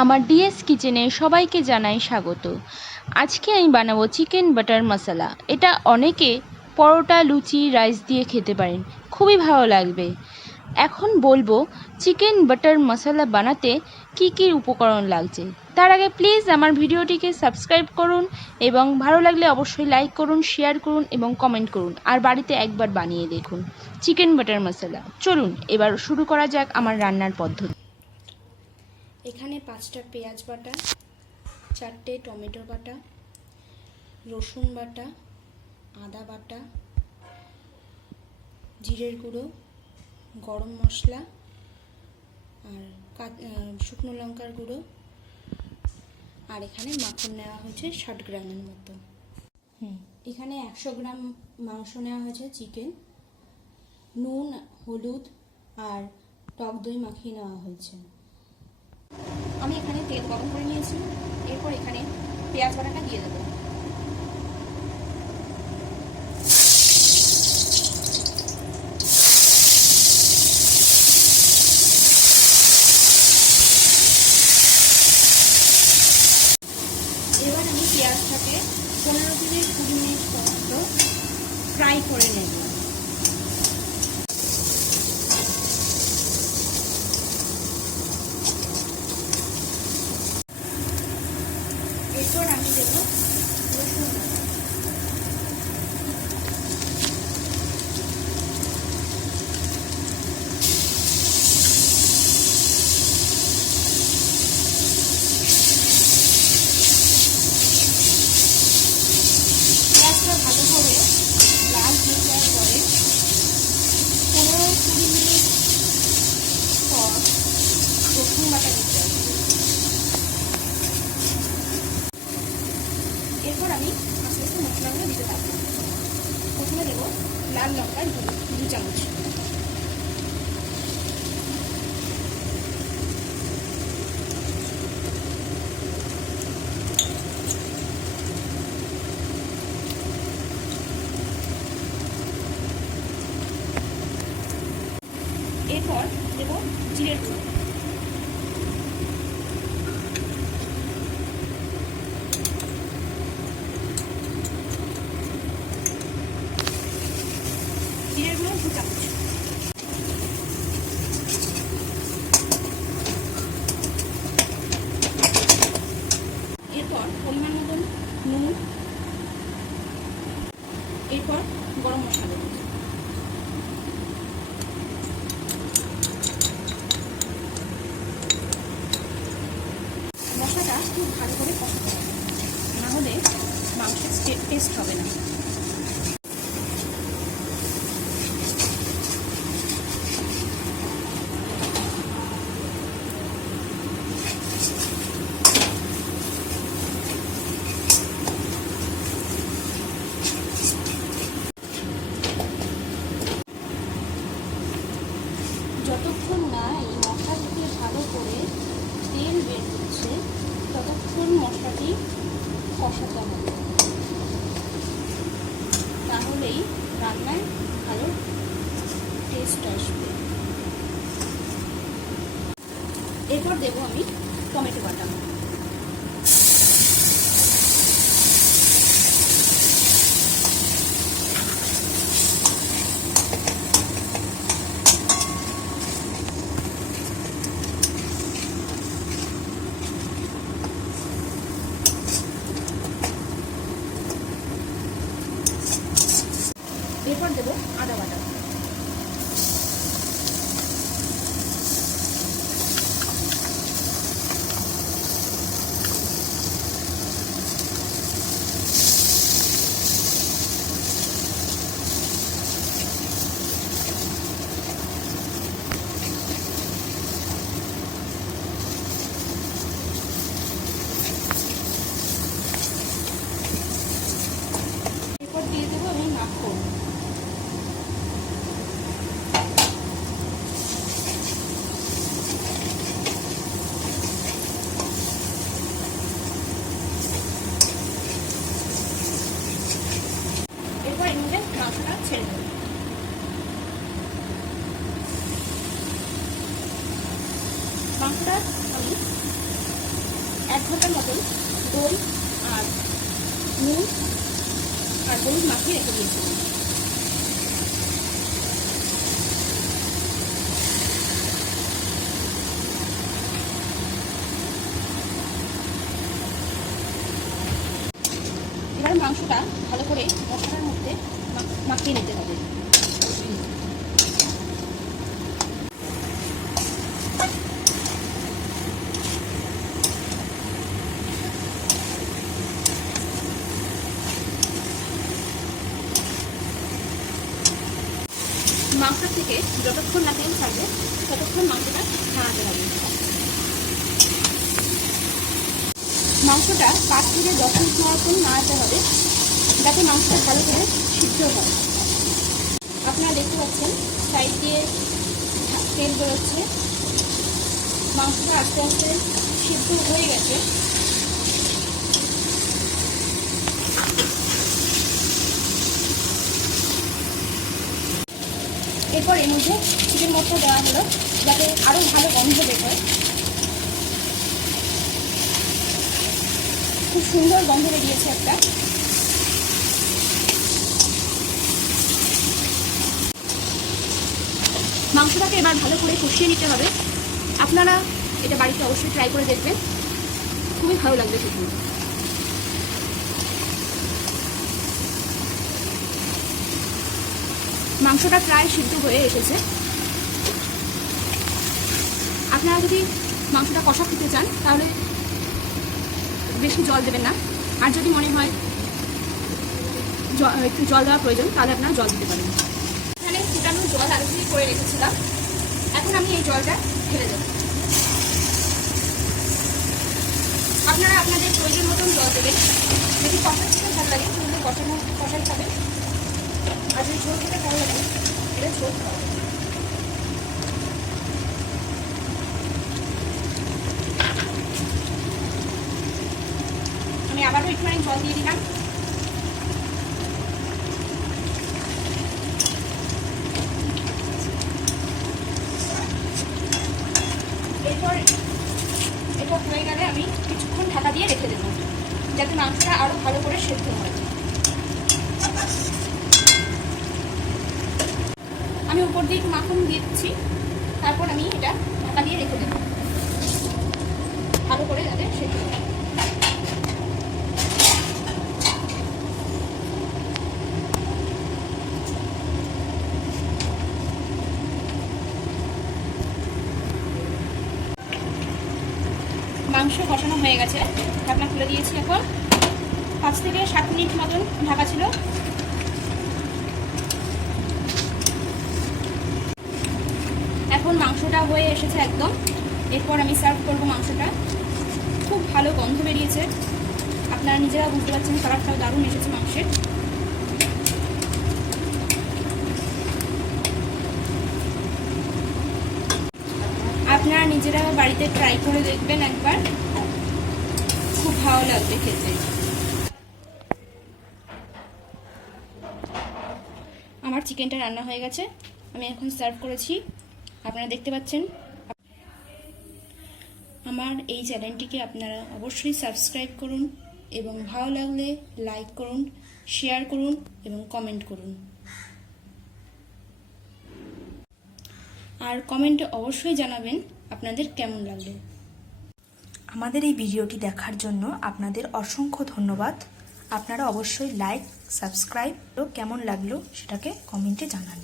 আমার ডিএস কিচেনে সবাইকে জানাই স্বাগত। আজকে আমি বানাবো চিকেন বাটার মশলা। এটা অনেকে পরোটা, লুচি, রাইস দিয়ে খেতে পারেন, খুবই ভালো লাগবে। এখন বলবো চিকেন বাটার মশলা বানাতে কি কি উপকরণ লাগছে। তার আগে প্লিজ আমার ভিডিওটিকে সাবস্ক্রাইব করুন এবং ভালো লাগলে অবশ্যই লাইক করুন, শেয়ার করুন এবং কমেন্ট করুন, আর বাড়িতে একবার বানিয়ে দেখুন চিকেন বাটার মশলা। চলুন এবার শুরু করা যাক আমার রান্নার পদ্ধতি। এখানে 5টা পেঁয়াজ বাটা, 4টে টমেটো বাটা, রসুন বাটা, আদা বাটা, জিরের গুঁড়ো, গরম মশলা আর শুকনো লঙ্কার গুঁড়ো, আর এখানে মাখন নেওয়া হয়েছে 60 গ্রামের মতো। এখানে 100 গ্রাম মাংস নেওয়া হয়েছে চিকেন, নুন, হলুদ আর টক দই মাখিয়ে নেওয়া হয়েছে। আমি এখানে তেল গরম করে নিয়েছি। এরপর এখানে পেঁয়াজ বাটাটা দিয়ে দেবো। এবার আমি পেঁয়াজটাকে 15 থেকে 20 মিনিট পর্যন্ত ফ্রাই করে নেব। এরপর আমি দেবো রসুন বাটা। পেঁয়াজটা ভালোভাবে লাল হয়ে যাওয়ার পরে 15-20 মিনিট পর রসুন বাটা দিতে হবে। এরপর আমি আস্তে আস্তে মশলাগুলো দিতে থাকবো। প্রথমে দেবো লাল লঙ্কার গুঁড়ো 2 চামচ, এরপর দেবো জিরের গুঁড়ো, জিরের গুঁড়ো 2 চামচ, এরপর পরিমাণ মতন নুন, এরপর গরম মশলা দেবো। মশলাটা খুব ভালো করে কষাতে হবে, নাহলে মাংসের টেস্ট হবে না। যতক্ষণ না এই মশলা থেকে ভালো করে তেল বের হচ্ছে ততক্ষণ মশলাটি কষাতে হবে, তাহলেই রান্নায় ভালো টেস্ট আসবে। এরপর দেবো আমি টমেটো বাটা। এরপর দেবো আদা বাটা। এরপর দিয়ে দেবো আমি মাখন। 1 ঘন্টার মতন দই আর নুন আর হলুদ মাখিয়ে রেখে দিয়েছিলাম। এবার মাংসটা ভালো করে মশলার মধ্যে মাখিয়ে নিতে হবে। মাংস থেকে যতক্ষণ না তেল ছাড়বে ততক্ষণ মাংসটা নাড়াতে হবে। মাংসটা 5 থেকে 10 মিনিট মতন নাড়াতে হবে যাতে মাংসটা ভালো করে সিদ্ধ হয়। আপনারা দেখতে পাচ্ছেন সাইড দিয়ে তেল বেরোচ্ছে, মাংসটা আস্তে আস্তে সিদ্ধ হয়ে গেছে। এরপর এর মধ্যে চিকেন মশলা দেওয়া হলো যাতে আরও ভালো গন্ধ বের হয়। খুব সুন্দর গন্ধ বেরিয়েছে একটা। মাংসটাকে এবার ভালো করে কষিয়ে নিতে হবে। আপনারা এটা বাড়িতে অবশ্যই ট্রাই করে দেখবেন, খুবই ভালো লাগবে খেতে। মাংসটা প্রায় সিদ্ধ হয়ে এসেছে। আপনারা যদি মাংসটা কষা খেতে চান তাহলে বেশি জল দেবেন না, আর যদি মনে হয় একটু জল দেওয়া প্রয়োজন তাহলে আপনারা জল দিতে পারেন। এখানে ফুটানো জল আগে থেকে করে রেখেছিলাম, এখন আমি এই জলটা ঢেলে দেব। আপনারা আপনাদের প্রয়োজন মতন জল দেবেন। যদি কষা খেতে ভালো লাগে তাহলে কষাই খাবেন, আর যদি ঝোল খেতে ভালো লাগে এটা ঝোল খাওয়া। আমি আবারও একটুখানি জল দিয়ে দিলাম। এরপর এটা হয়ে গেলে আমি কিছুক্ষণ ঢাকা দিয়ে রেখে দেবো যাতে মাংসটা আরো ভালো করে সেদ্ধ হয়। আমি উপর দিয়ে একটু মাখন দিয়ে দিচ্ছি, তারপর আমি এটা ঢাকা দিয়ে রেখে দেবো ভালো করে যাতে সেদ্ধ হয়। মাংস কষানো হয়ে গেছে, ঢাকনা খুলে দিয়েছি। এখন 5 থেকে 7 মিনিট মতন ঢাকা ছিল। এখন মাংসটা হয়ে এসেছে একদম। এরপর আমি সার্ভ করব মাংসটা। খুব ভালো গন্ধ বেরিয়েছে, আপনারা নিজেরা বুঝতে পারছেন, কালারটাও দারুণ এসেছে মাংসের। আপনারা নিজেরা বাড়িতে ট্রাই করে দেখবেন একবার, খুব ভালো লাগবে খেতে। আমার চিকেনটা রান্না হয়ে গেছে, আমি এখন সার্ভ করেছি, আপনারা দেখতে পাচ্ছেন। আমার এই চ্যানেলটিকে আপনারা অবশ্যই সাবস্ক্রাইব করুন এবং ভালো লাগলে লাইক করুন, শেয়ার করুন এবং কমেন্ট করুন। আর কমেন্টে অবশ্যই জানাবেন আপনাদের কেমন লাগলো। আমাদের এই ভিডিওটি দেখার জন্য আপনাদের অসংখ্য ধন্যবাদ। আপনারা অবশ্যই লাইক, সাবস্ক্রাইব ও কেমন লাগলো সেটাকে কমেন্টে জানান।